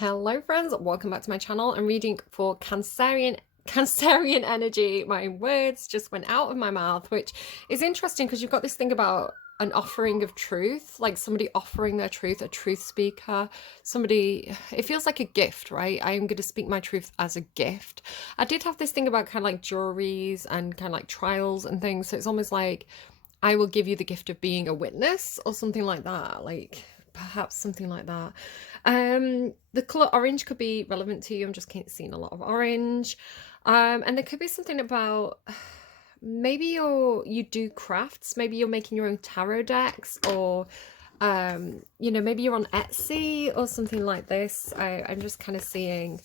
Hello friends, welcome back to my channel. I'm reading for Cancerian energy. My words just went out of my mouth, which is interesting because you've got this thing about an offering of truth, like somebody offering their truth, a truth speaker, somebody, it feels like a gift, right? I am going to speak my truth as a gift. I did have this thing about kind of like juries and kind of like trials and things. So it's almost like I will give you the gift of being a witness or something like that. Like perhaps something like that. The color orange could be relevant to you. I'm just seeing a lot of orange. And there could be something about maybe you do crafts, maybe you're making your own tarot decks, or maybe you're on Etsy or something like this. I'm just kind of seeing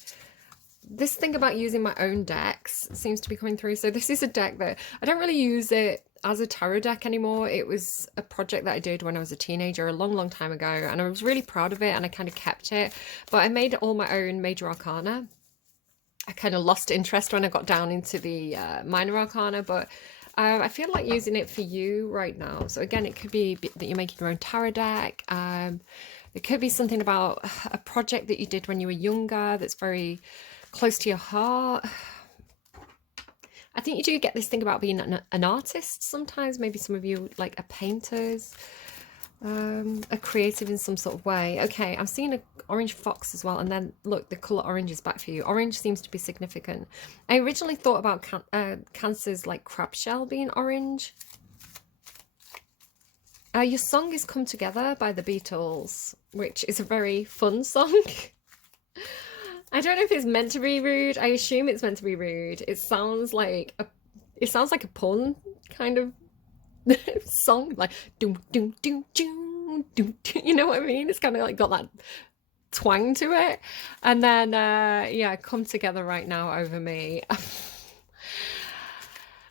this thing about using my own decks seems to be coming through. So this is a deck that I don't really use it as a tarot deck anymore. It was a project that I did when I was a teenager a long time ago, and I was really proud of it and I kind of kept it, but I made all my own major arcana. I kind of lost interest when I got down into the minor arcana, but I feel like using it for you right now. So again, it could be that you're making your own tarot deck. It could be something about a project that you did when you were younger that's very close to your heart. I think you do get this thing about being an artist sometimes. Maybe some of you like are painters, are creative in some sort of way. Okay, I'm seeing an orange fox as well. And then look, the colour orange is back for you. Orange seems to be significant. I originally thought about Cancer's like crab shell being orange. Your song is Come Together by the Beatles, which is a very fun song. I don't know if it's meant to be rude. I assume it's meant to be rude. It sounds like a pun kind of song, like doom doom doom doom doom. You know what I mean? It's kind of like got that twang to it. And then yeah, Come Together right now over me.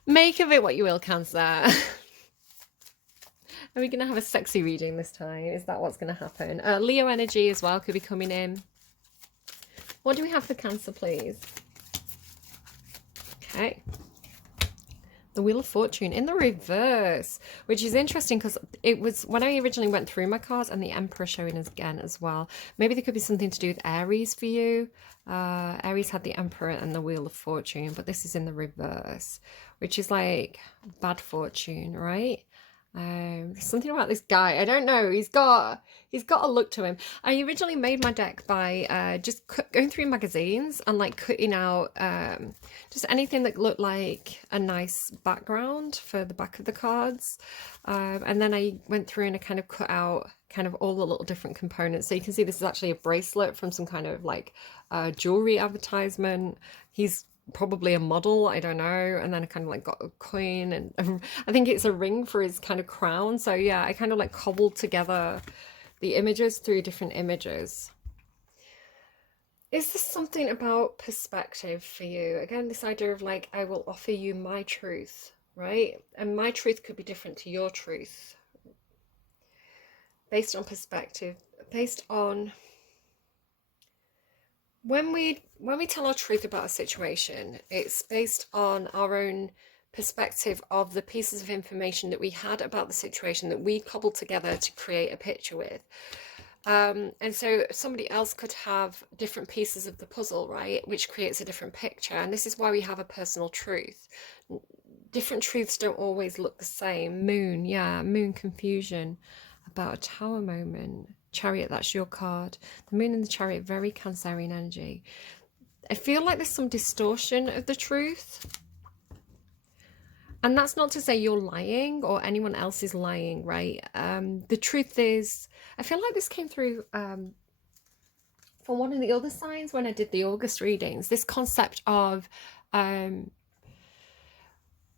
Make of it what you will, Cancer. Are we gonna have a sexy reading this time? Is that what's gonna happen? Leo energy as well could be coming in. What do we have for Cancer, please? Okay. The Wheel of Fortune in the reverse, which is interesting because it was when I originally went through my cards, and the Emperor showing us again as well. Maybe there could be something to do with Aries for you. Aries had the Emperor and the Wheel of Fortune, but this is in the reverse, which is like bad fortune, right? There's something about this guy. I don't know. He's got a look to him. I originally made my deck by just going through magazines and like cutting out just anything that looked like a nice background for the back of the cards. And then I went through and I kind of cut out kind of all the little different components. So you can see this is actually a bracelet from some kind of like jewelry advertisement. He's probably a model, I don't know. And then I kind of like got a coin, and I think it's a ring for his kind of crown. So yeah, I kind of like cobbled together the images through different images. Is this something about perspective for you? Again, this idea of like, I will offer you my truth, right? And my truth could be different to your truth based on perspective, based on when we tell our truth about a situation, it's based on our own perspective of the pieces of information that we had about the situation that we cobbled together to create a picture with. And so somebody else could have different pieces of the puzzle, right, which creates a different picture. And this is why we have a personal truth. Different truths don't always look the same. Moon, yeah, moon confusion about a tower moment. Chariot, that's your card. The moon and the chariot, very Cancerian energy. I feel like there's some distortion of the truth. And that's not to say you're lying or anyone else is lying, right? The truth is, I feel like this came through for one of the other signs when I did the August readings. This concept of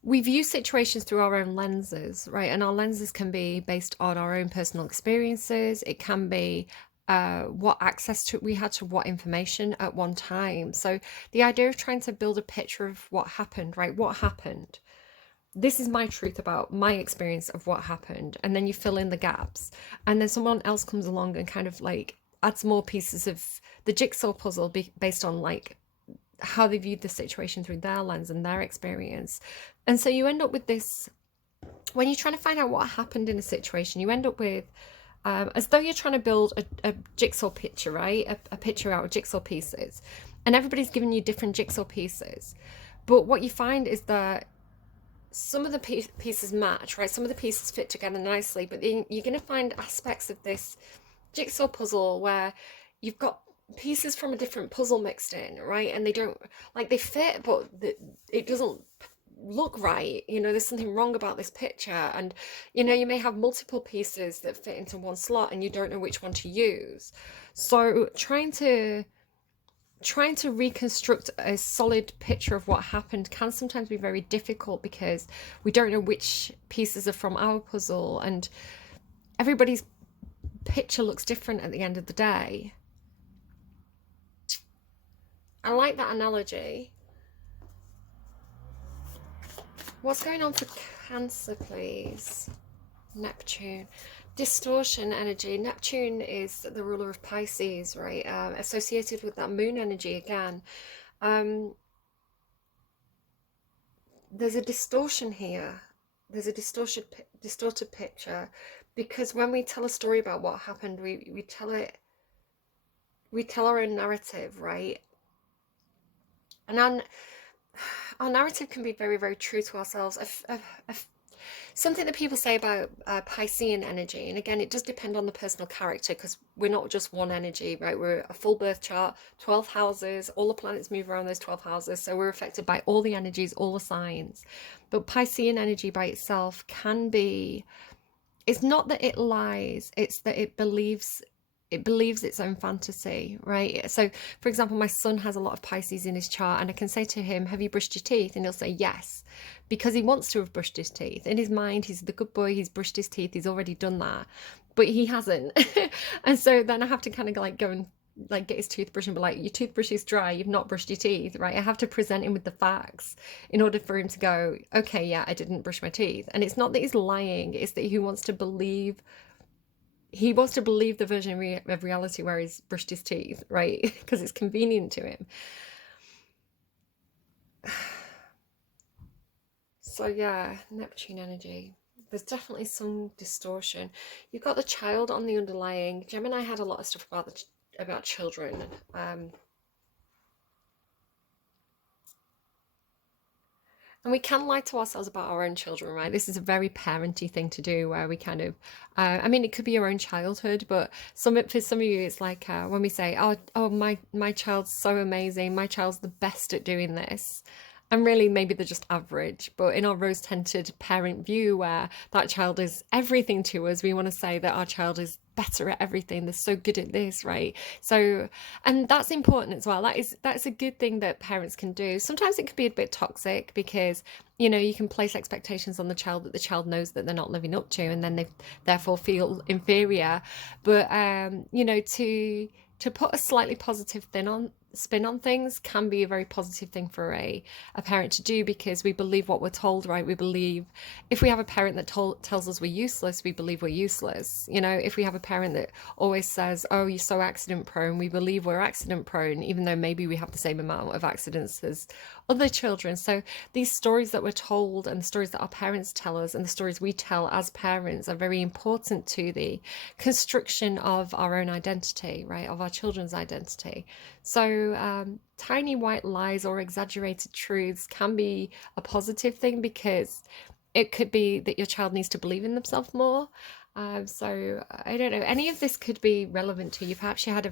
we view situations through our own lenses, right? And our lenses can be based on our own personal experiences. It can be what access we had to what information at one time. So the idea of trying to build a picture of what happened, right? What happened? This is my truth about my experience of what happened. And then you fill in the gaps. And then someone else comes along and kind of like adds more pieces of the jigsaw puzzle based on like how they viewed the situation through their lens and their experience. And so you end up with this, when you're trying to find out what happened in a situation, you end up with as though you're trying to build a jigsaw picture, right? A picture out of jigsaw pieces. And everybody's giving you different jigsaw pieces. But what you find is that some of the pieces match, right? Some of the pieces fit together nicely, but then you're going to find aspects of this jigsaw puzzle where you've got pieces from a different puzzle mixed in, right? And they don't, like, they fit, but it doesn't look right. You know, there's something wrong about this picture. And, you know, you may have multiple pieces that fit into one slot and you don't know which one to use. So trying to reconstruct a solid picture of what happened can sometimes be very difficult because we don't know which pieces are from our puzzle, and everybody's picture looks different at the end of the day. I like that analogy. What's going on for Cancer, please? Neptune. Distortion energy. Neptune is the ruler of Pisces, right? Associated with that moon energy again. There's a distortion here. There's a distorted picture, because when we tell a story about what happened, we tell our own narrative, right? And our narrative can be very, very true to ourselves. Something that people say about Piscean energy, and again, it does depend on the personal character, because we're not just one energy, right? We're a full birth chart, 12 houses, all the planets move around those 12 houses, so we're affected by all the energies, all the signs. But Piscean energy by itself can be, it's not that it lies, it's that it believes its own fantasy, right? So for example, my son has a lot of Pisces in his chart, and I can say to him, have you brushed your teeth? And he'll say yes, because he wants to have brushed his teeth. In his mind, he's the good boy, he's brushed his teeth, he's already done that, but he hasn't. And so then I have to kind of like go and like get his toothbrush and be like, your toothbrush is dry, you've not brushed your teeth, right? I have to present him with the facts in order for him to go, okay, yeah, I didn't brush my teeth. And it's not that he's lying, it's that he wants to believe the version of reality where he's brushed his teeth, right? Because it's convenient to him. So yeah, Neptune energy. There's definitely some distortion. You've got the child on the underlying. Gemini had a lot of stuff about children. And we can lie to ourselves about our own children, right? This is a very parenty thing to do, where we kind of, I mean, it could be your own childhood, but for some of you, it's like when we say, oh, my child's so amazing, my child's the best at doing this. And really, maybe they're just average. But in our rose-tinted parent view, where that child is everything to us, we want to say that our child is better at everything. They're so good at this, right? So, and that's important as well. That's a good thing that parents can do. Sometimes it can be a bit toxic, because you know, you can place expectations on the child that the child knows that they're not living up to, and then they therefore feel inferior. But you know, to put a slightly positive spin on things can be a very positive thing for a parent to do, because we believe what we're told, right? We believe, if we have a parent that tells us we're useless, we believe we're useless. You know, if we have a parent that always says, oh, you're so accident prone, we believe we're accident prone, even though maybe we have the same amount of accidents as other children. So these stories that we're told, and the stories that our parents tell us, and the stories we tell as parents, are very important to the construction of our own identity, right? Of our children's identity. So tiny white lies or exaggerated truths can be a positive thing, because it could be that your child needs to believe in themselves more. So I don't know, any of this could be relevant to you. Perhaps you had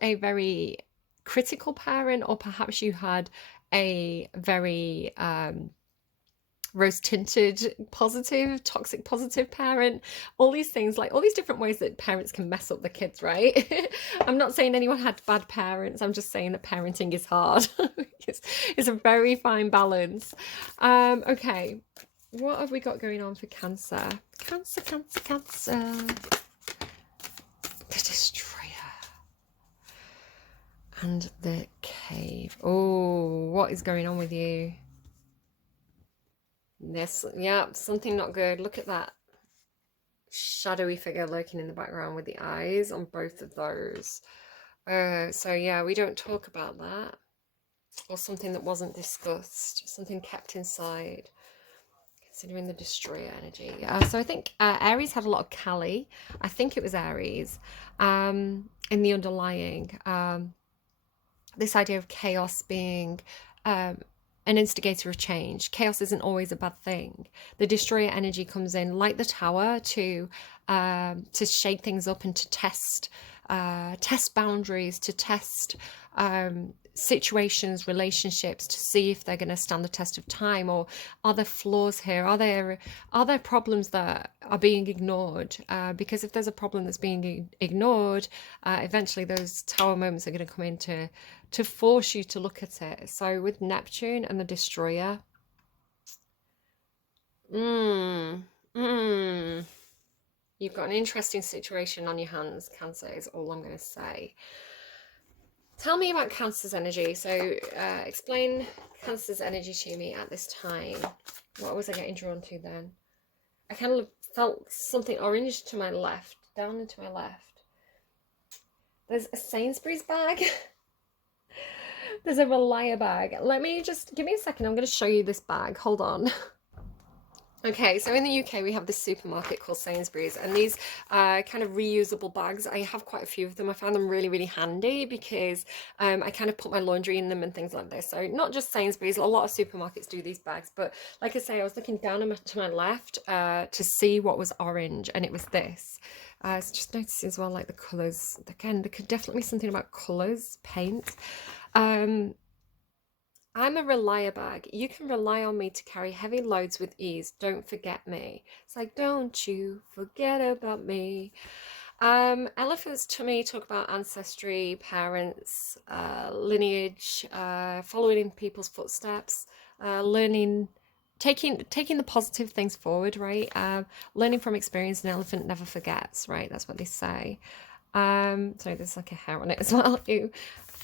a very critical parent, or perhaps you had a very rose-tinted positive, toxic positive parent. All these things, like all these different ways that parents can mess up the kids, right? I'm not saying anyone had bad parents, I'm just saying that parenting is hard. It's a very fine balance. Okay, what have we got going on for Cancer? Cancer. The Destroyer and the Cave. Oh, what is going on with you? This, yeah, something not good. Look at that shadowy figure lurking in the background with the eyes on both of those. So yeah, we don't talk about that, or something that wasn't discussed, something kept inside. considering the destroyer energy. So I think Aries had a lot of Kali. I think it was Aries in the underlying. This idea of chaos being an instigator of change. Chaos isn't always a bad thing. The destroyer energy comes in like the tower to shake things up and to test boundaries, to test situations, relationships, to see if they're going to stand the test of time, or are there flaws here? Are there problems that are being ignored? Because if there's a problem that's being ignored, eventually those tower moments are going to come in to force you to look at it. So with Neptune and the destroyer, you've got an interesting situation on your hands, Cancer, is all I'm going to say. Tell me about Cancer's energy. So explain Cancer's energy to me at this time. What was I getting drawn to then? I kind of felt something orange to my left, down and to my left. There's a Sainsbury's bag. There's a Relier bag. Let me just, give me a second. I'm going to show you this bag. Hold on. Okay, so in the UK we have this supermarket called Sainsbury's, and these kind of reusable bags, I have quite a few of them. I find them really, really handy because I kind of put my laundry in them and things like this. So not just Sainsbury's, a lot of supermarkets do these bags, but like I say, I was looking down to my left to see what was orange, and it was this. So just noticing as well, like the colours. Again, there could definitely be something about colours, paint. I'm a Relier bag. You can rely on me to carry heavy loads with ease. Don't forget me. It's like, don't you forget about me. Elephants to me talk about ancestry, parents, lineage, following in people's footsteps, learning, taking the positive things forward, right? Learning from experience. An elephant never forgets, right? That's what they say. Sorry, there's like a hair on it as well. Ew.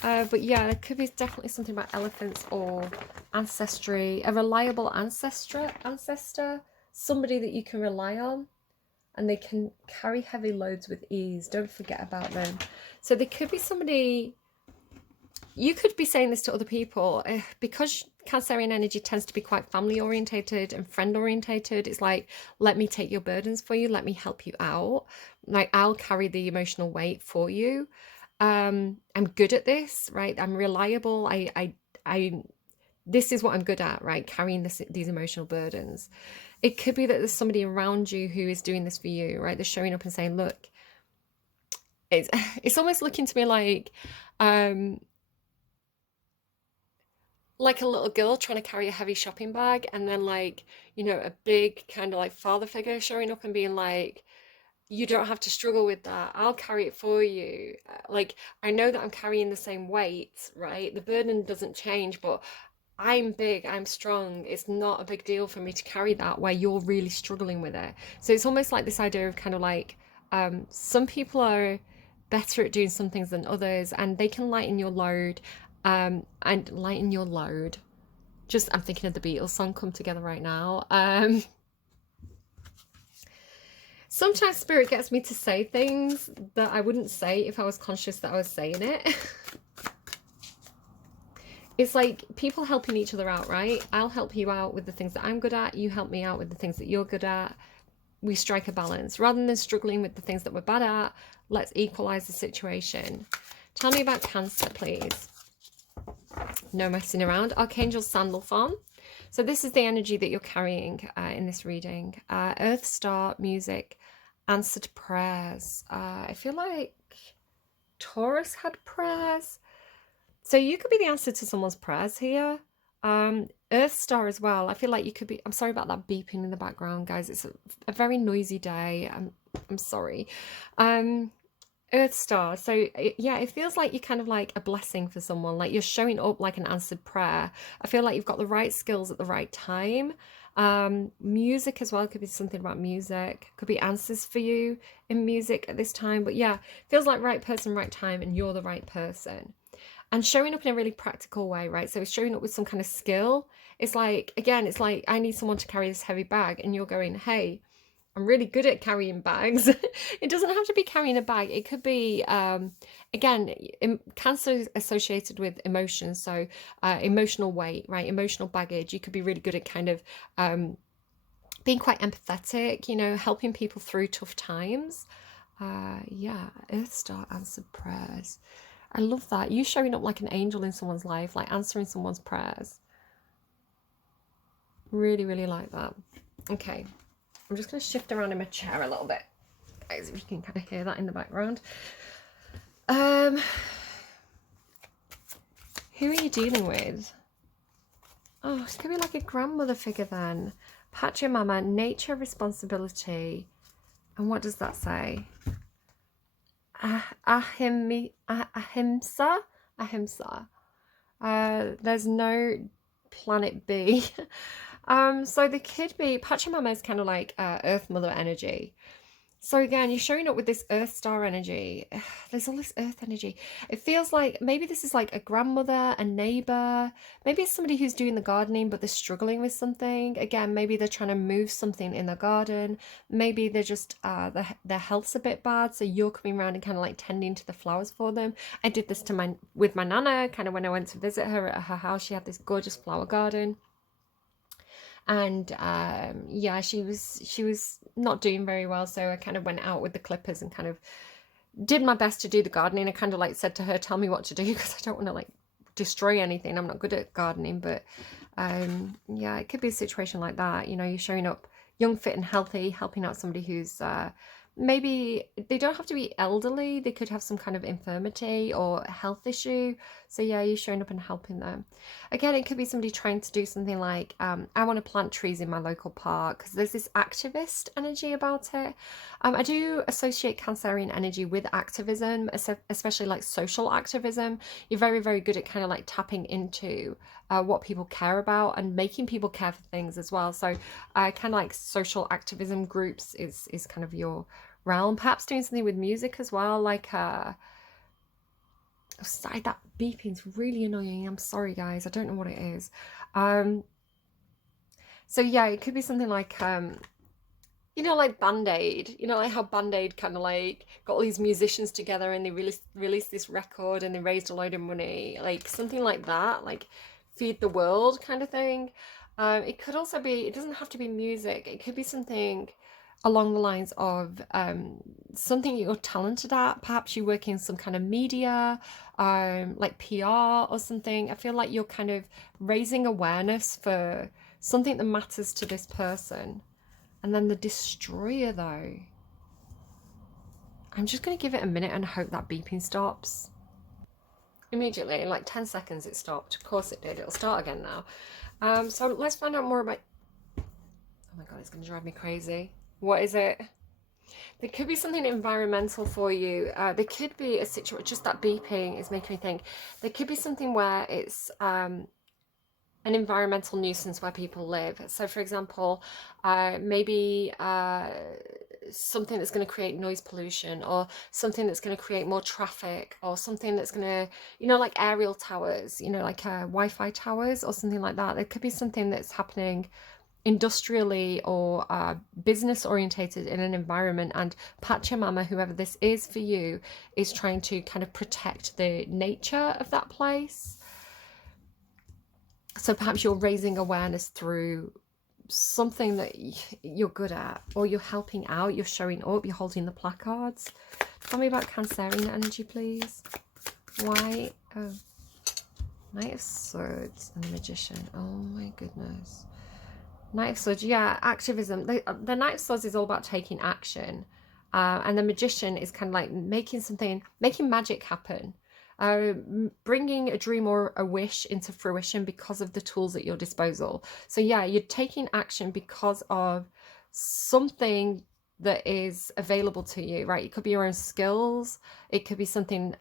But yeah, there could be definitely something about elephants or ancestry, a reliable ancestor, somebody that you can rely on, and they can carry heavy loads with ease. Don't forget about them. So there could be somebody, you could be saying this to other people, because Cancerian energy tends to be quite family orientated and friend orientated. It's like, let me take your burdens for you. Let me help you out. Like, I'll carry the emotional weight for you. I'm good at this, right? I'm reliable. I this is what I'm good at, right? Carrying these emotional burdens. It could be that there's somebody around you who is doing this for you, right? They're showing up and saying, look, it's almost looking to me like a little girl trying to carry a heavy shopping bag, and then like, you know, a big kind of like father figure showing up and being like, you don't have to struggle with that. I'll carry it for you. Like, I know that I'm carrying the same weight, right? The burden doesn't change, but I'm big, I'm strong. It's not a big deal for me to carry that where you're really struggling with it. So it's almost like this idea of kind of like, some people are better at doing some things than others, and they can lighten your load, and lighten your load. Just, I'm thinking of the Beatles song, Come Together right now. Sometimes spirit gets me to say things that I wouldn't say if I was conscious that I was saying it. It's like people helping each other out, right? I'll help you out with the things that I'm good at. You help me out with the things that you're good at. We strike a balance. Rather than struggling with the things that we're bad at, let's equalize the situation. Tell me about Cancer, please. No messing around. Archangel Sandalphon. So this is the energy that you're carrying in this reading. Earth Star, music, answered prayers. I feel like Taurus had prayers. So you could be the answer to someone's prayers here. Earth Star as well. I feel like you could be, I'm sorry about that beeping in the background, guys. It's a very noisy day. I'm sorry. Earth Star. So yeah, it feels like you're kind of like a blessing for someone. Like you're showing up like an answered prayer. I feel like you've got the right skills at the right time. Music as well. Could be something about music. Could be answers for you in music at this time. But yeah, feels like right person, right time, and you're the right person. And showing up in a really practical way, right? So it's showing up with some kind of skill. It's like, again, it's like, I need someone to carry this heavy bag, and you're going, hey, I'm really good at carrying bags. It doesn't have to be carrying a bag. It could be, again, Cancer is associated with emotions. So emotional weight, right? Emotional baggage. You could be really good at kind of being quite empathetic, you know, helping people through tough times. Yeah, Earth Star answered prayers. I love that. You showing up like an angel in someone's life, like answering someone's prayers. Really, really like that. Okay, I'm just going to shift around in my chair a little bit, guys, if you can kind of hear that in the background. Who are you dealing with? Oh, it's going to be like a grandmother figure then. Pachamama, nature, responsibility. And what does that say? Ahimsa? Ahimsa. There's no planet B. So the kid B, Pachamama is kind of like Earth Mother energy. So again, you're showing up with this Earth Star energy. There's all this Earth energy. It feels like maybe this is like a grandmother, a neighbor. Maybe it's somebody who's doing the gardening, but they're struggling with something. Again, maybe they're trying to move something in the garden. Maybe they're just, their health's a bit bad. So you're coming around and kind of like tending to the flowers for them. I did this with my nana, kind of when I went to visit her at her house. She had this gorgeous flower garden. And yeah, she was not doing very well, so I kind of went out with the clippers and kind of did my best to do the gardening. I kind of like said to her, tell me what to do, because I don't want to like destroy anything. I'm not good at gardening, but yeah, it could be a situation like that. You know, you're showing up young, fit and healthy, helping out somebody who's maybe they don't have to be elderly. They could have some kind of infirmity or health issue. So yeah, you're showing up and helping them. Again, it could be somebody trying to do something like, I want to plant trees in my local park, because there's this activist energy about it. I do associate Cancerian energy with activism, especially like social activism. You're very, very good at kind of like tapping into what people care about and making people care for things as well. So kind of like social activism groups is kind of your realm. Perhaps doing something with music as well, like sorry, that beeping's really annoying. I'm sorry, guys. I don't know what it is. So yeah, it could be something like you know, like Band-Aid. You know, like how Band-Aid kind of like got all these musicians together and they released this record and they raised a load of money. Like something like that, like feed the world kind of thing. It could also be, it doesn't have to be music. It could be something along the lines of something you're talented at. Perhaps you work in some kind of media, like PR or something. I feel like you're kind of raising awareness for something that matters to this person. And then the destroyer, though, I'm just going to give it a minute and hope that beeping stops. Immediately, in like 10 seconds it stopped. Of course it did. It'll start again now. So let's find out more about... Oh my god, it's going to drive me crazy. What is it? There could be something environmental for you. There could be a situation, just that beeping is making me think. There could be something where it's an environmental nuisance where people live. So for example, maybe something that's going to create noise pollution, or something that's going to create more traffic, or something that's going to, you know, like aerial towers, you know, like Wi-Fi towers or something like that. There could be something that's happening industrially or business orientated in an environment, and Pachamama, whoever this is for you, is trying to kind of protect the nature of that place. So perhaps you're raising awareness through something that you're good at, or you're helping out, you're showing up, you're holding the placards. Tell me about Cancerian energy, please. Why? Oh, Knight of Swords and the Magician. Oh my goodness. Knight of Swords, yeah, activism. The Knight of Swords is all about taking action. And the Magician is kind of like making magic happen. Bringing a dream or a wish into fruition because of the tools at your disposal. So yeah, you're taking action because of something that is available to you, right? It could be your own skills. It could be something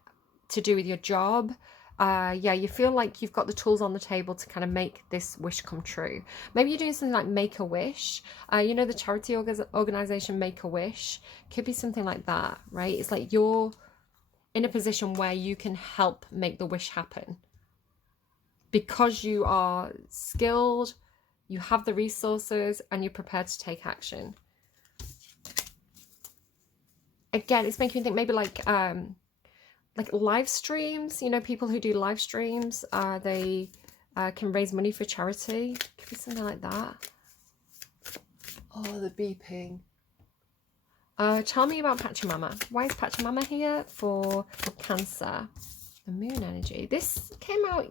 to do with your job. Yeah, you feel like you've got the tools on the table to kind of make this wish come true. Maybe you're doing something like Make-A-Wish. You know, the charity organization Make-A-Wish. Could be something like that, right? It's like you're in a position where you can help make the wish happen because you are skilled, you have the resources, and you're prepared to take action. Again, it's making me think maybe like live streams. You know, people who do live streams, they can raise money for charity. Could be something like that. Oh, the beeping. Tell me about Pachamama. Why is Pachamama here for Cancer? The moon energy. This came out.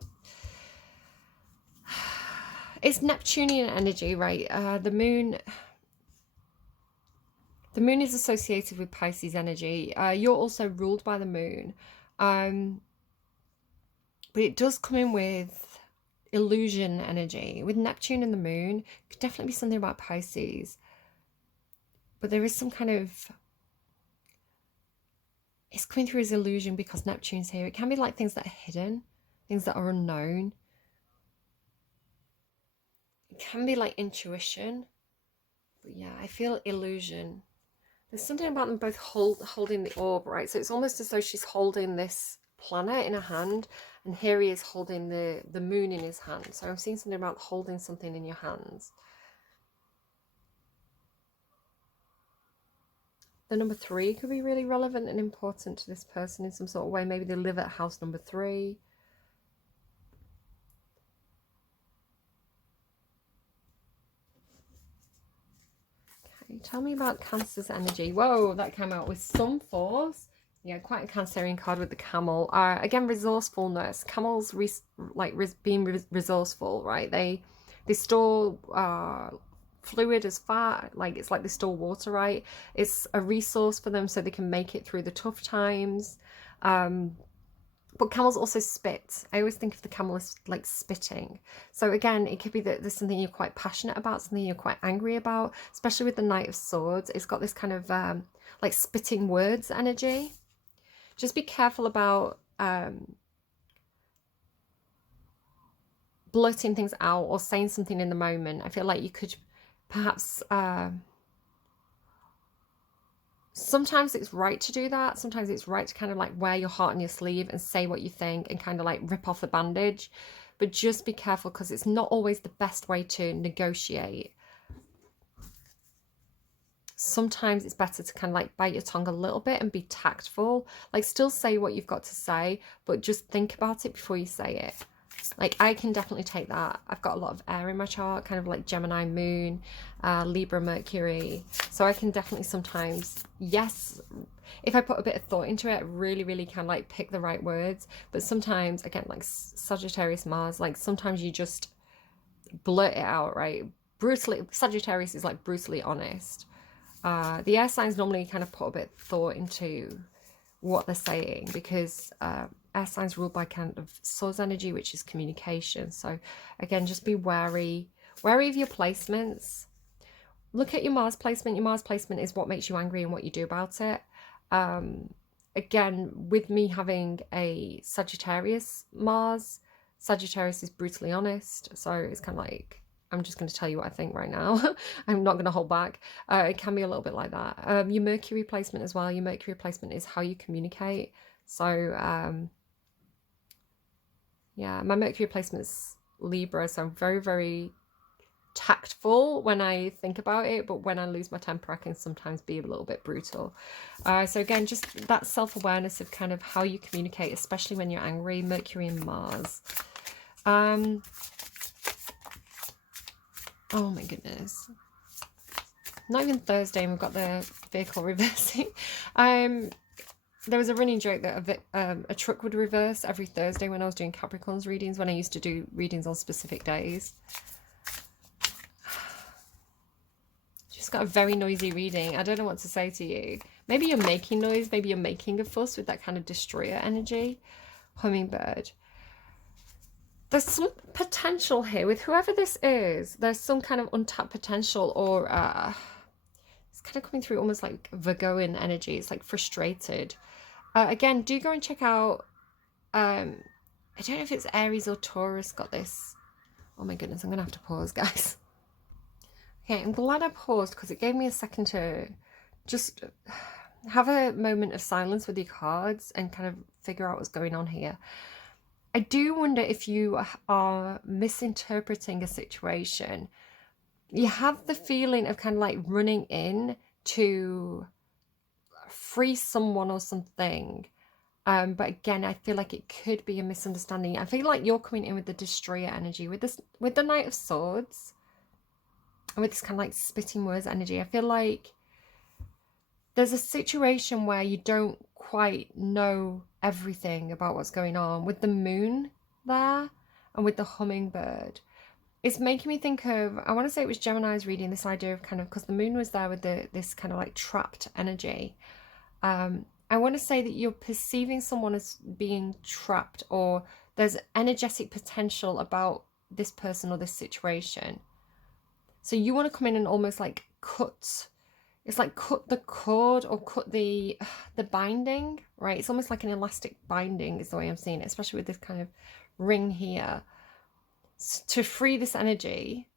It's Neptunian energy, right? The moon is associated with Pisces energy. You're also ruled by the moon. But it does come in with illusion energy. With Neptune and the moon, it could definitely be something about Pisces. But there is some kind of... It's coming through as illusion because Neptune's here. It can be like things that are hidden, things that are unknown. It can be like intuition. But yeah, I feel illusion. There's something about them both holding the orb, right? So it's almost as though she's holding this planet in her hand, and here he is holding the moon in his hand. So I'm seeing something about holding something in your hands. The number 3 could be really relevant and important to this person in some sort of way. Maybe they live at house number 3. Okay, tell me about Cancer's energy. Whoa, that came out with some force. Yeah, quite a Cancerian card with the camel. Again, resourcefulness. Camels being resourceful, right? They store fluid as far, like it's like they store water, right? It's a resource for them so they can make it through the tough times. But camels also spit. I always think of the camel as like spitting. So again, it could be that there's something you're quite passionate about, something you're quite angry about, especially with the Knight of Swords. It's got this kind of like spitting words energy. Just be careful about blurting things out or saying something in the moment. I feel like you could perhaps... sometimes it's right to do that. Sometimes it's right to kind of like wear your heart on your sleeve and say what you think and kind of like rip off the bandage. But just be careful because it's not always the best way to negotiate. Sometimes it's better to kind of like bite your tongue a little bit and be tactful. Like still say what you've got to say, but just think about it before you say it. Like I can definitely take that. I've got a lot of air in my chart, kind of like Gemini moon, Libra Mercury. So I can definitely sometimes, yes, if I put a bit of thought into it, really can like pick the right words. But sometimes, again, like Sagittarius Mars, like sometimes you just blurt it out, right? Brutally, Sagittarius is like brutally honest. The air signs normally kind of put a bit of thought into what they're saying because air signs ruled by kind of Swords energy, which is communication. So again, just be wary of your placements. Look at your Mars placement. Your Mars placement is what makes you angry and what you do about it. Again, with me having a Sagittarius Mars, Sagittarius is brutally honest. So it's kind of like, I'm just going to tell you what I think right now. I'm not going to hold back. It can be a little bit like that. Your Mercury placement as well. Your Mercury placement is how you communicate. So, yeah, my Mercury placement's Libra. So I'm very tactful when I think about it. But when I lose my temper, I can sometimes be a little bit brutal. So again, just that self-awareness of kind of how you communicate, especially when you're angry. Mercury and Mars. Oh my goodness. Not even Thursday and we've got the vehicle reversing. There was a running joke that a truck would reverse every Thursday when I was doing Capricorn's readings, when I used to do readings on specific days. Just got a very noisy reading. I don't know what to say to you. Maybe you're making noise. Maybe you're making a fuss with that kind of destroyer energy. Hummingbird. There's some potential here with whoever this is. There's some kind of untapped potential, or it's kind of coming through almost like Virgoan energy. It's like frustrated. Again, do go and check out, I don't know if it's Aries or Taurus got this. Oh my goodness, I'm gonna have to pause, guys. Okay, I'm glad I paused because it gave me a second to just have a moment of silence with your cards and kind of figure out what's going on here. I do wonder if you are misinterpreting a situation. You have the feeling of kind of like running in to free someone or something. But again, I feel like it could be a misunderstanding. I feel like you're coming in with the destroyer energy. With the Knight of Swords, And with this kind of like spitting words energy, I feel like there's a situation where you don't quite know everything about what's going on. With the moon there and with the hummingbird, it's making me think of, I want to say it was Gemini's reading, this idea of kind of, because the moon was there with this kind of like trapped energy. I want to say that you're perceiving someone as being trapped, or there's energetic potential about this person or this situation. So you want to come in and almost like cut, it's like cut the cord or cut the binding, right? It's almost like an elastic binding is the way I'm seeing it, especially with this kind of ring here, to free this energy,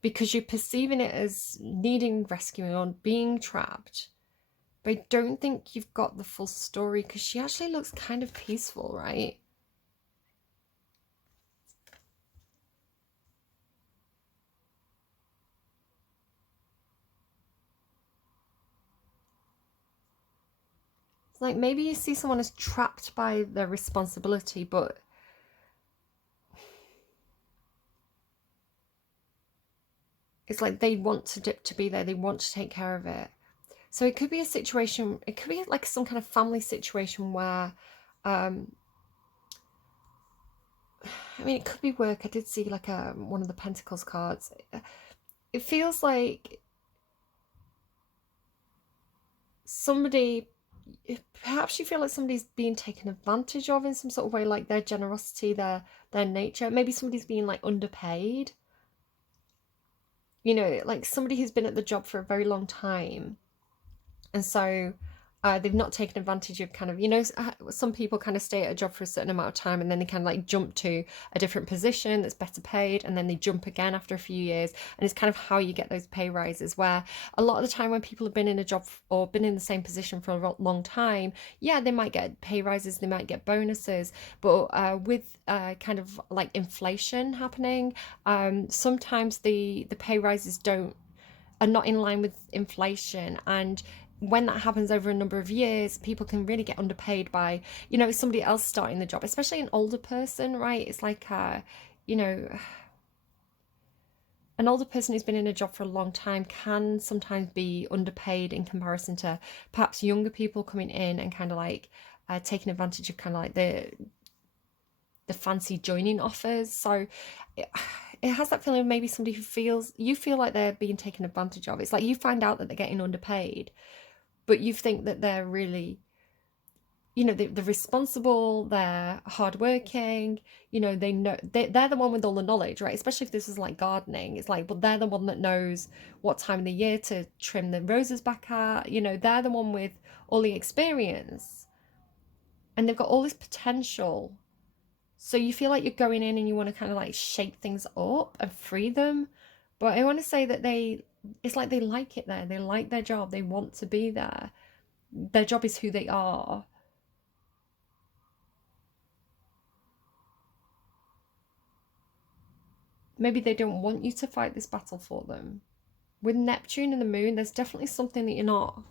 because you're perceiving it as needing rescuing or being trapped. But I don't think you've got the full story, because she actually looks kind of peaceful, right? It's like maybe you see someone as trapped by their responsibility, but it's like they want to be there, they want to take care of it. So it could be a situation, it could be like some kind of family situation where, I mean, it could be work. I did see like one of the Pentacles cards. It feels like somebody, perhaps you feel like somebody's being taken advantage of in some sort of way, like their generosity, their nature. Maybe somebody's being like underpaid. You know, like somebody who's been at the job for a very long time, and so they've not taken advantage of kind of, you know, some people kind of stay at a job for a certain amount of time and then they kind of like jump to a different position that's better paid, and then they jump again after a few years. And it's kind of how you get those pay rises, where a lot of the time when people have been in a job or been in the same position for a long time, yeah, they might get pay rises, they might get bonuses, but with kind of like inflation happening, sometimes the pay rises are not in line with inflation. And when that happens over a number of years, people can really get underpaid by, you know, somebody else starting the job, especially an older person, right? It's like, you know, an older person who's been in a job for a long time can sometimes be underpaid in comparison to perhaps younger people coming in and kind of like taking advantage of kind of like the fancy joining offers. So it has that feeling of maybe somebody who you feel like they're being taken advantage of. It's like you find out that they're getting underpaid, but you think that they're really, you know, they're responsible, they're hardworking, you know, they know, they're the one with all the knowledge, right? Especially if this is like gardening. It's like, well, they're the one that knows what time of the year to trim the roses back at, you know, they're the one with all the experience, and they've got all this potential. So you feel like you're going in and you want to kind of like shake things up and free them. But I want to say that it's like they like it there. They like their job. They want to be there. Their job is who they are. Maybe they don't want you to fight this battle for them. With Neptune and the moon, there's definitely something that you're not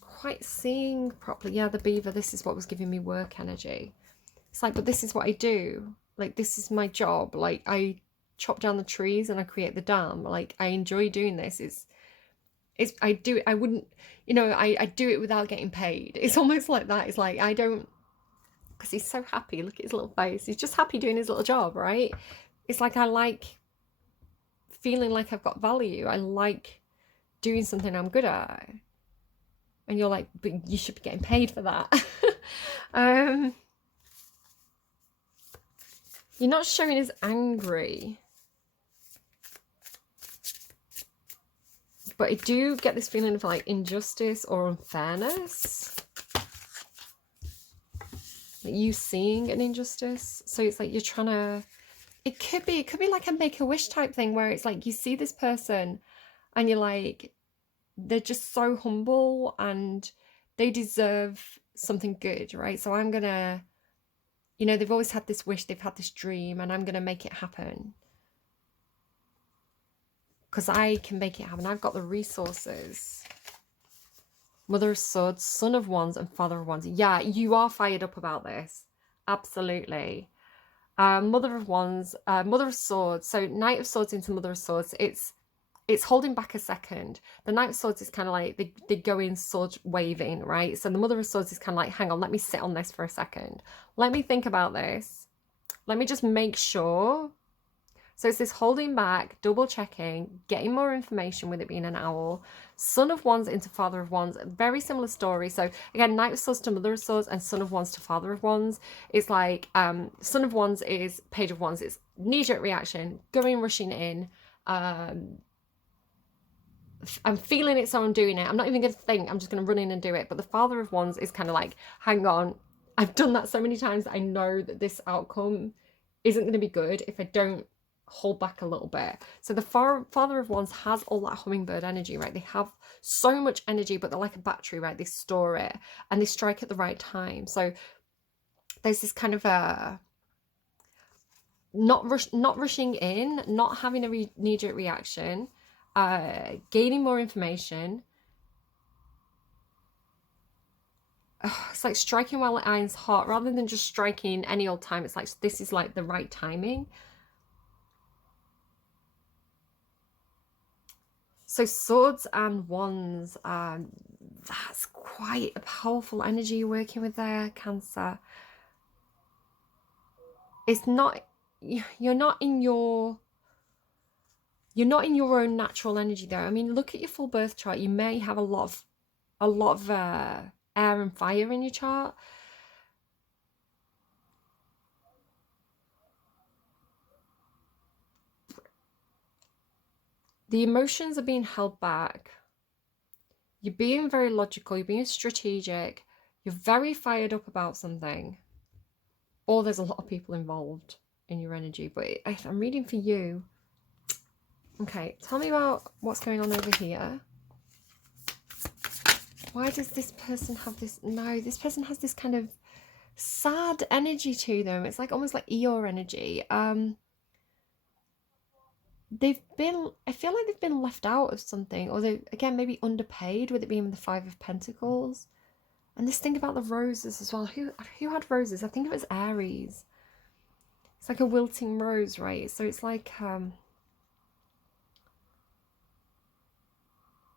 quite seeing properly. Yeah, the beaver, this is what was giving me work energy. It's like, but this is what I do. Like, this is my job. Like, I chop down the trees and I create the dam. Like, I enjoy doing this. I do it. I wouldn't, you know, I do it without getting paid. It's almost like that. It's like, I don't, because he's so happy. Look at his little face. He's just happy doing his little job, right? It's like, I like feeling like I've got value. I like doing something I'm good at. And you're like, but you should be getting paid for that. You're not showing as angry. But I do get this feeling of like injustice or unfairness. Like you seeing an injustice. So it's like you're trying to, it could be like a Make-A-Wish type thing, where it's like you see this person and you're like, they're just so humble and they deserve something good, right? So I'm gonna, you know, they've always had this wish, they've had this dream, and I'm gonna make it happen. Because I can make it happen. I've got the resources. Mother of Swords, Son of Wands, and Father of Wands. Yeah, you are fired up about this. Absolutely. Mother of Wands, Mother of Swords. So Knight of Swords into Mother of Swords. It's holding back a second. The Knight of Swords is kind of like they go in sword waving, right? So the Mother of Swords is kind of like, hang on, let me sit on this for a second. Let me think about this. Let me just make sure. So it's this holding back, double checking, getting more information with it being an owl. Son of Wands into Father of Wands, very similar story. So again, Knight of Swords to Mother of Swords and Son of Wands to Father of Wands. It's like Son of Wands is Page of Wands. It's knee-jerk reaction, going rushing in. I'm feeling it, so I'm doing it. I'm not even going to think. I'm just going to run in and do it. But the Father of Wands is kind of like, hang on. I've done that so many times that I know that this outcome isn't going to be good if I don't hold back a little bit. So the Father of Wands has all that hummingbird energy, right? They have so much energy, but they're like a battery, right? They store it and they strike at the right time. So there's this kind of a not rushing in, not having a knee-jerk reaction, gaining more information. It's like striking while the iron's hot rather than just striking any old time. It's like this is like the right timing. So swords and wands, that's quite a powerful energy you're working with there, Cancer. It's not, you're not in your own natural energy though. I mean, look at your full birth chart. You may have a lot of air and fire in your chart. The emotions are being held back. You're being very logical. You're being strategic. You're very fired up about something. Or there's a lot of people involved in your energy. But if I'm reading for you. Okay, tell me about what's going on over here. Why does this person have this? No, this person has this kind of sad energy to them. It's like almost like Eeyore energy. I feel like they've been left out of something, or they, again, maybe underpaid, with it being the Five of Pentacles. And this thing about the roses as well. Who had roses? I think it was Aries. It's like a wilting rose, right? So it's like I'm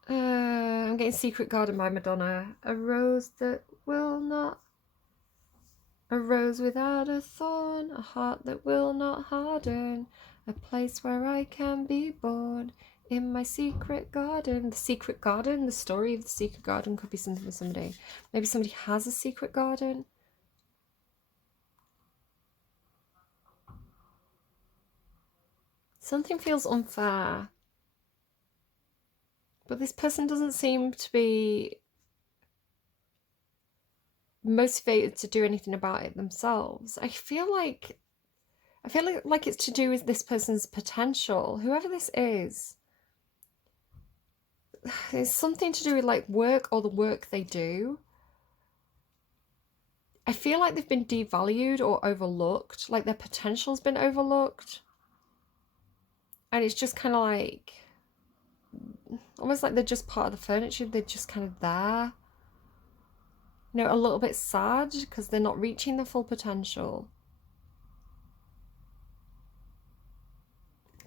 getting Secret Garden by Madonna. A rose that will not, a rose without a thorn, a heart that will not harden, a place where I can be born, in my secret garden. The secret garden, the story of the secret garden could be something for somebody. Maybe somebody has a secret garden. Something feels unfair. But this person doesn't seem to be motivated to do anything about it themselves. I feel like it's to do with this person's potential. Whoever this is, it's something to do with like work or the work they do. I feel like they've been devalued or overlooked, like their potential's been overlooked. And it's just kind of like, almost like they're just part of the furniture. They're just kind of there. You know, a little bit sad because they're not reaching their full potential.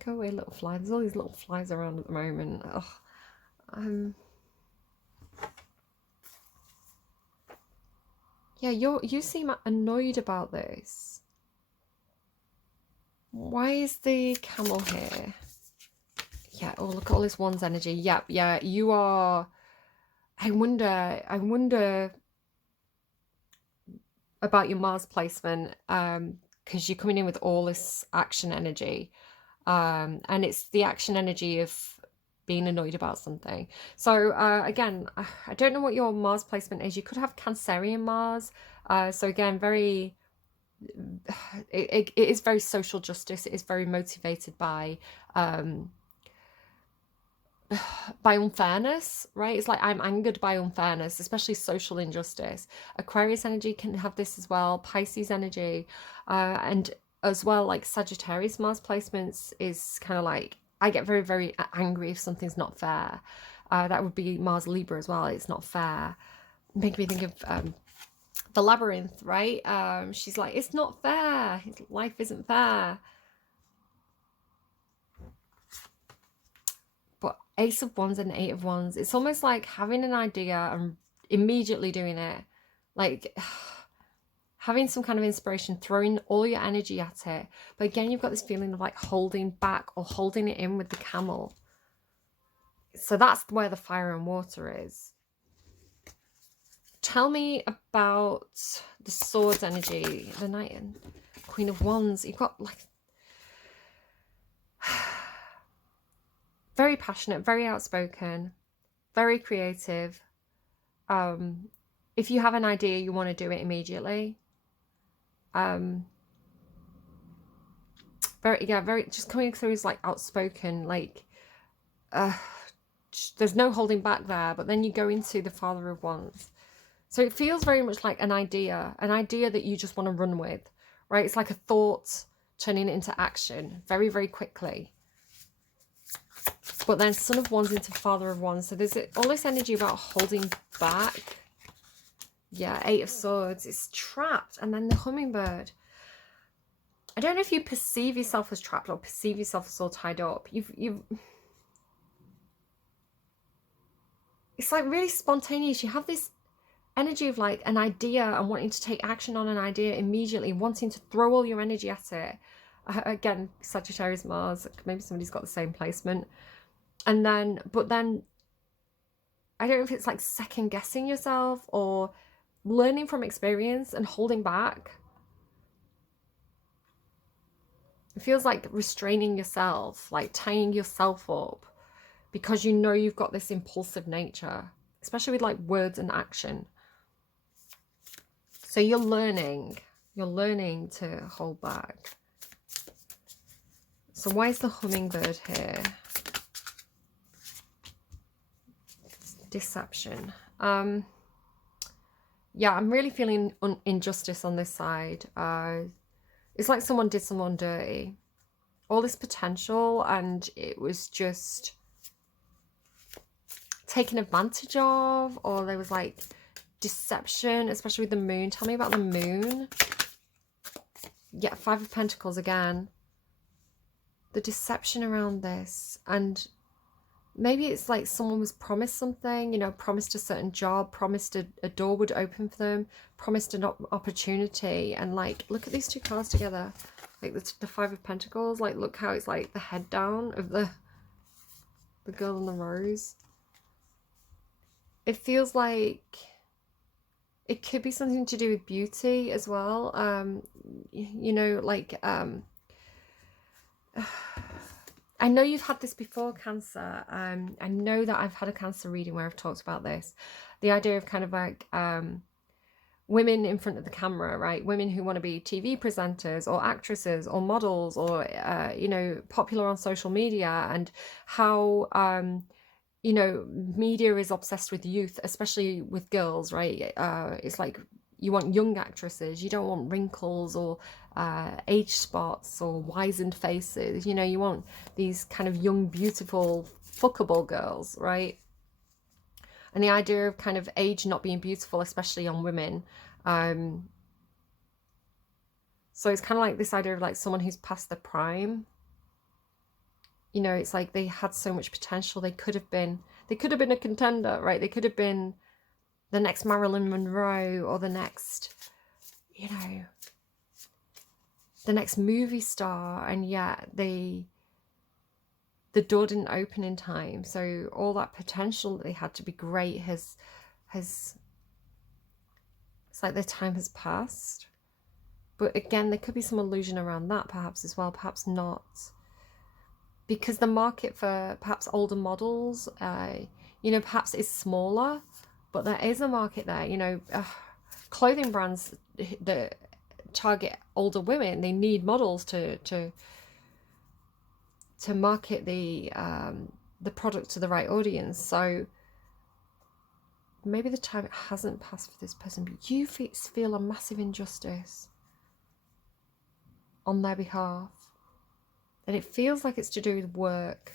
Go away, little fly. There's all these little flies around at the moment. Ugh. Yeah, you seem annoyed about this. Why is the camel here? Yeah, oh, look at all this one's energy. Yep, yeah, you are. I wonder about your Mars placement, because you're coming in with all this action energy, and it's the action energy of being annoyed about something. So again, I don't know what your Mars placement is. You could have Cancerian Mars. So again, very, it is very social justice. It is very motivated by unfairness, right? It's like I'm angered by unfairness, especially social injustice. Aquarius energy can have this as well. Pisces energy, and as well, like Sagittarius Mars placements is kind of like, I get very, very angry if something's not fair. That would be Mars Libra as well. It's not fair. Make me think of the labyrinth, right? She's like, it's not fair. Life isn't fair. But Ace of Wands and Eight of Wands, it's almost like having an idea and immediately doing it. Like having some kind of inspiration, throwing all your energy at it. But again, you've got this feeling of like holding back or holding it in with the camel. So that's where the fire and water is. Tell me about the swords energy, the Knight and Queen of Wands. You've got like very passionate, very outspoken, very creative. If you have an idea, you want to do it immediately. Very just coming through as like outspoken, like there's no holding back there. But then you go into the Father of Wands. So it feels very much like an idea that you just want to run with, right? It's like a thought turning it into action very, very quickly. But then Son of Wands into Father of Wands. So there's all this energy about holding back. Yeah, Eight of Swords. It's trapped. And then the hummingbird. I don't know if you perceive yourself as trapped or perceive yourself as all tied up. It's like really spontaneous. You have this energy of like an idea and wanting to take action on an idea immediately, wanting to throw all your energy at it. Again, Sagittarius Mars, maybe somebody's got the same placement. And then, but then, I don't know if it's like second guessing yourself or learning from experience and holding back. It feels like restraining yourself, like tying yourself up because you know you've got this impulsive nature, especially with like words and action. So you're learning to hold back. So why is the hummingbird here? Deception. Yeah, I'm really feeling injustice on this side. It's like someone did someone dirty. All this potential and it was just taken advantage of, or there was like deception, especially with the moon. Tell me about the moon. Yeah, Five of Pentacles again. The deception around this, and maybe it's like someone was promised something, you know, promised a certain job, promised a door would open for them, promised an opportunity, and like, look at these two cards together, like the Five of Pentacles, like look how it's like the head down of the girl on the rose. It feels like it could be something to do with beauty as well. You know, like I know you've had this before, Cancer. I know that I've had a Cancer reading where I've talked about this. The idea of kind of like women in front of the camera, right? Women who want to be TV presenters or actresses or models or, you know, popular on social media, and how, you know, media is obsessed with youth, especially with girls, right? It's like you want young actresses. You don't want wrinkles or age spots or wizened faces. You know, you want these kind of young, beautiful, fuckable girls, right? And the idea of kind of age not being beautiful, especially on women. So it's kind of like this idea of like someone who's past their prime. You know, it's like they had so much potential. They could have been a contender, right? They could have been the next Marilyn Monroe or the next, you know, the next movie star, and yet the door didn't open in time. So all that potential that they had to be great has it's like their time has passed. But again, there could be some illusion around that perhaps as well, perhaps not. Because the market for perhaps older models, you know, perhaps is smaller, but there is a market there. You know, clothing brands that target older women, they need models to market the product to the right audience. So maybe the time hasn't passed for this person, but you feel a massive injustice on their behalf. And it feels like it's to do with work.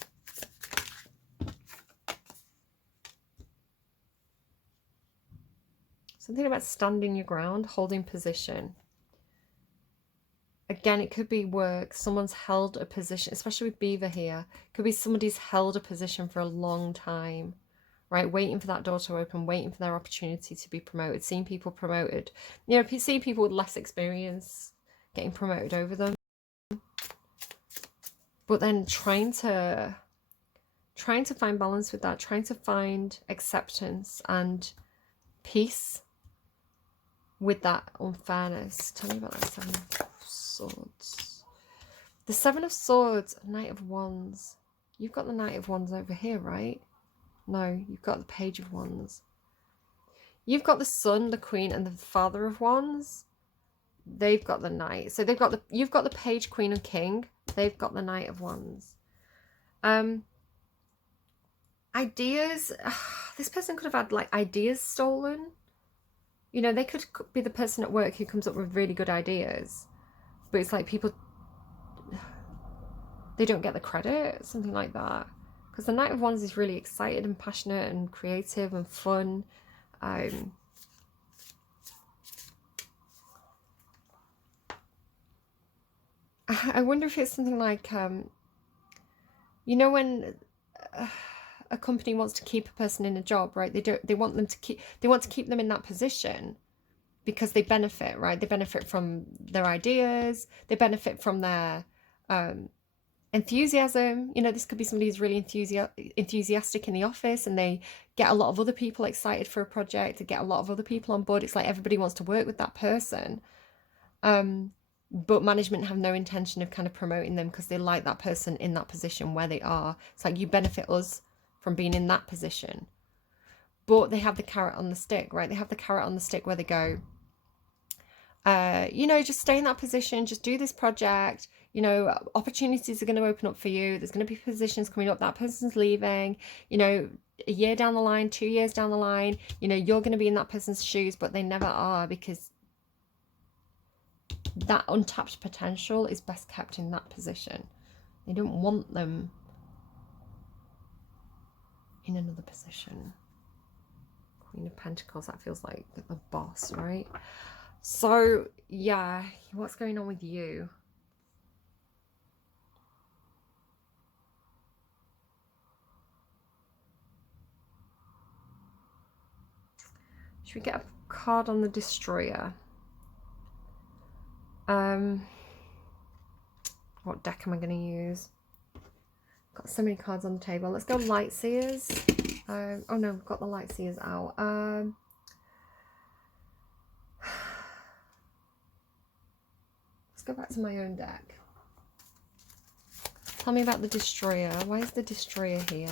So Something about standing your ground, holding position. Again, it could be work. Someone's held a position, especially with Beaver here. It could be somebody's held a position for a long time, right? Waiting for that door to open, waiting for their opportunity to be promoted, seeing people promoted. You know, seeing people with less experience getting promoted over them. But then trying to find balance with that, trying to find acceptance and peace with that unfairness. Tell me about that Seven of Swords. The Seven of Swords, Knight of Wands. You've got the Knight of Wands over here, right? No, you've got the Page of Wands. You've got the Sun, the Queen, and the Father of Wands. They've got the Knight. So you've got the Page, Queen, and King. They've got the Knight of Wands. Ideas. This person could have had like ideas stolen. You know, they could be the person at work who comes up with really good ideas, but it's like people, they don't get the credit, something like that. Because the Knight of Wands is really excited and passionate and creative and fun. I wonder if it's something like, you know, when a company wants to keep a person in a job, right? They want to keep them in that position because they benefit, right? They benefit from their ideas, they benefit from their enthusiasm. You know, this could be somebody who's really enthusiastic in the office, and they get a lot of other people excited for a project, they get a lot of other people on board. It's like everybody wants to work with that person. But management have no intention of kind of promoting them because they like that person in that position where they are. It's like, you benefit us from being in that position. But they have the carrot on the stick, right? They have the carrot on the stick where they go, you know, just stay in that position, just do this project. You know, opportunities are going to open up for you. There's going to be positions coming up. That person's leaving, you know, a year down the line, 2 years down the line, you know, you're going to be in that person's shoes, but they never are, because that untapped potential is best kept in that position. They don't want them in another position. Queen of Pentacles, that feels like the boss, right? So yeah, what's going on with you? Should we get a card on the Destroyer? What deck am I going to use? Got so many cards on the table. Let's go Lightseers. Oh no, we've got the Lightseers out. Let's go back to my own deck. Tell me about the Destroyer. Why is the Destroyer here?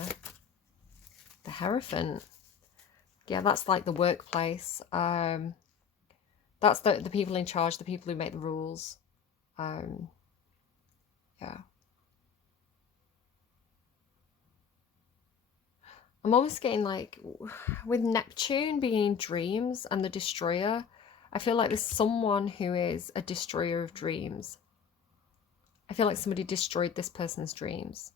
The Hierophant. Yeah, that's like the workplace. That's the people in charge, the people who make the rules. Yeah. I'm almost getting like, with Neptune being dreams and the Destroyer, I feel like there's someone who is a destroyer of dreams. I feel like somebody destroyed this person's dreams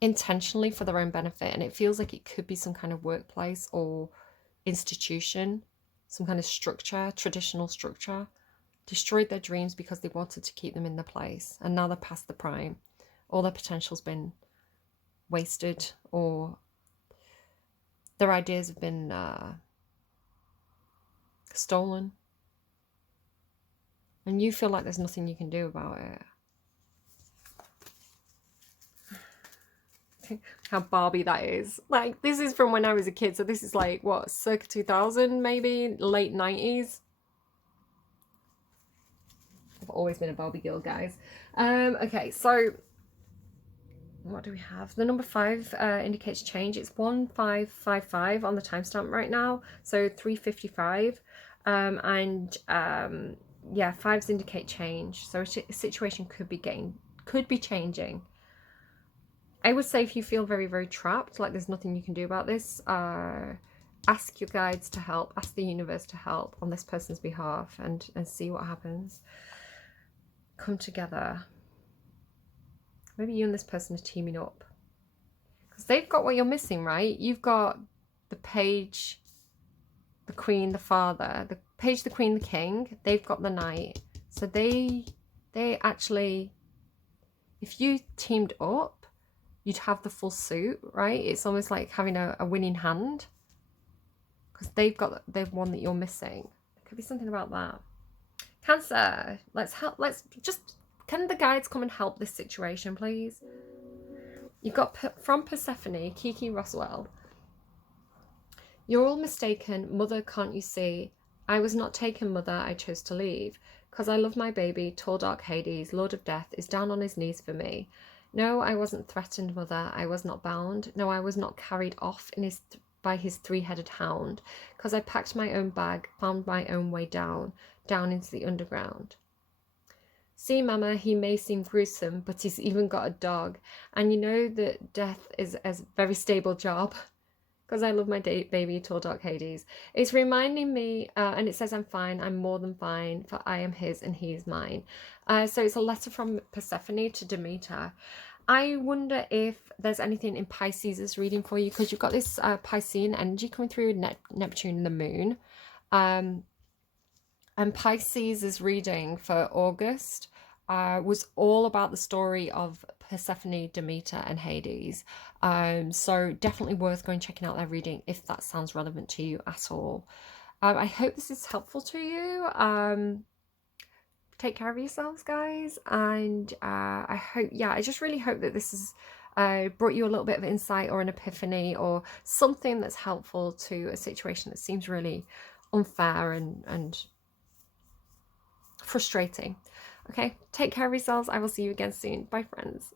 intentionally for their own benefit, and it feels like it could be some kind of workplace or institution, some kind of structure, traditional structure. Destroyed their dreams because they wanted to keep them in the place, and now they're past the prime. All their potential's been wasted, or their ideas have been stolen, and you feel like there's nothing you can do about it. How Barbie that is. Like, this is from when I was a kid, so this is like, what, circa 2000, maybe late 90s. I've always been a Barbie girl, guys. Okay, so what do we have? The number 5 indicates change. It's 1555 on the timestamp right now, so 3:55. Yeah, 5s indicate change, so a situation could be changing. I would say if you feel very, very trapped, like there's nothing you can do about this, ask your guides to help, ask the universe to help on this person's behalf, and see what happens. Come together. Maybe you and this person are teaming up, because they've got what you're missing, right? You've got the Page the Queen, the Father, the Page, the Queen, the King. They've got the Knight. So they actually, if you teamed up, you'd have the full suit, right? It's almost like having a winning hand, because they've one that you're missing. There could be something about that. Cancer, let's help. Let's just, can the guides come and help this situation, please? You've got from Persephone, Kiki Rockwell. You're all mistaken, mother, can't you see? I was not taken, mother, I chose to leave. 'Cause I love my baby, tall dark Hades, lord of death, is down on his knees for me. No, I wasn't threatened, mother, I was not bound. No, I was not carried off by his three-headed hound. 'Cause I packed my own bag, found my own way down into the underground. See, Mama, he may seem gruesome, but he's even got a dog. And you know that death is a very stable job. Because I love my baby, tall dark Hades. It's reminding me, and it says I'm fine, I'm more than fine, for I am his and he is mine. So it's a letter from Persephone to Demeter. I wonder if there's anything in Pisces' reading for you, because you've got this Piscean energy coming through with Neptune and the moon. And Pisces' reading for August was all about the story of Persephone, Demeter, and Hades. So definitely worth going checking out their reading if that sounds relevant to you at all. I hope this is helpful to you. Take care of yourselves, guys, and I just really hope that this has brought you a little bit of insight or an epiphany or something that's helpful to a situation that seems really unfair and frustrating. Okay, take care of yourselves. I will see you again soon. Bye, friends.